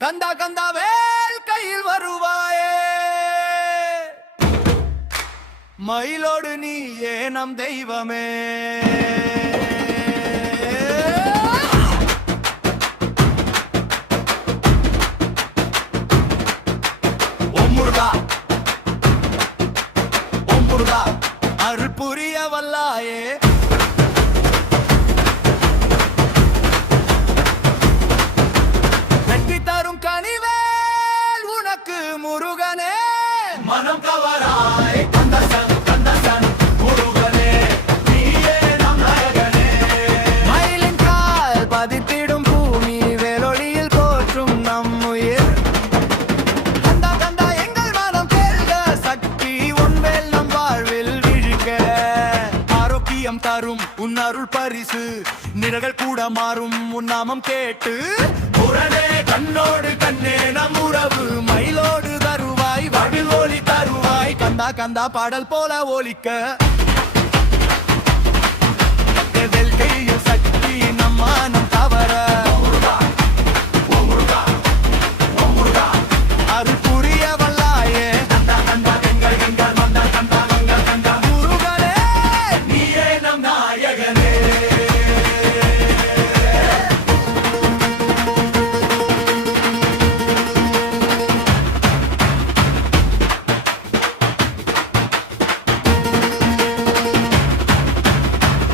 கந்தா கந்தா வேல் கையில் வருவாயே, மயிலோடு நீயே நம் தெய்வமே. ஓம் முருகா, ஓம் முருகா, அருள் புரிய வல்லாயே. வெற்றி தரும் கனிவேல் உனக்கு முருகனே, மனம் கவராய் கந்தசன் கந்தசன் முருகனே, நீயே நம் நாயகனே. மயிலின் கால் பதித்திடும் பூமி வேலொளியில் போற்றும் நம் உயிர். கந்தா கந்தா எங்கள் மனம் கேள்க, சக்தி ஒன்வேல் நம் வாழ்வில் விழிக்க. ஆரோக்கியம் தரும் உன் அருள் பரிசு, நிழல்கள் கூட மாறும் உன் நாமம் கேட்டு. முரணே கண்ணோடு கண்ணே நம் உறவு, மயிலோடு தருவாய் வாழ்வில் ஒளி தருவாய். கந்தா கந்தா பாடல் போல ஒலிக்க, வெல்கையில் சக்தி நம் மானம் தவற. அருள் புரிய வல்லாயே, முருகனே நீயே நம் நாயகனே.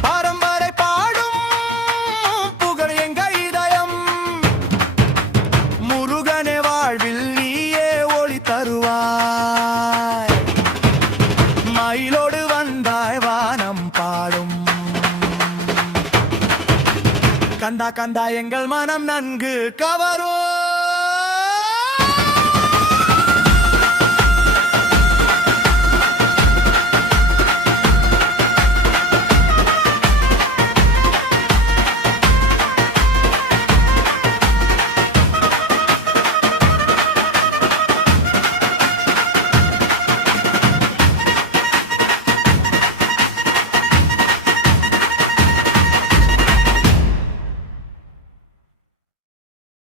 பரம்பரை பாடும் புகழ் எங்கள் இதயம், முருகனே வாழ்வில் நீயே ஒளி தருவாய். மயிலோடு வந்தாய் வானம் பாடும். கந்தா கந்தா எங்கள் மனம் நன்கு கவரும்.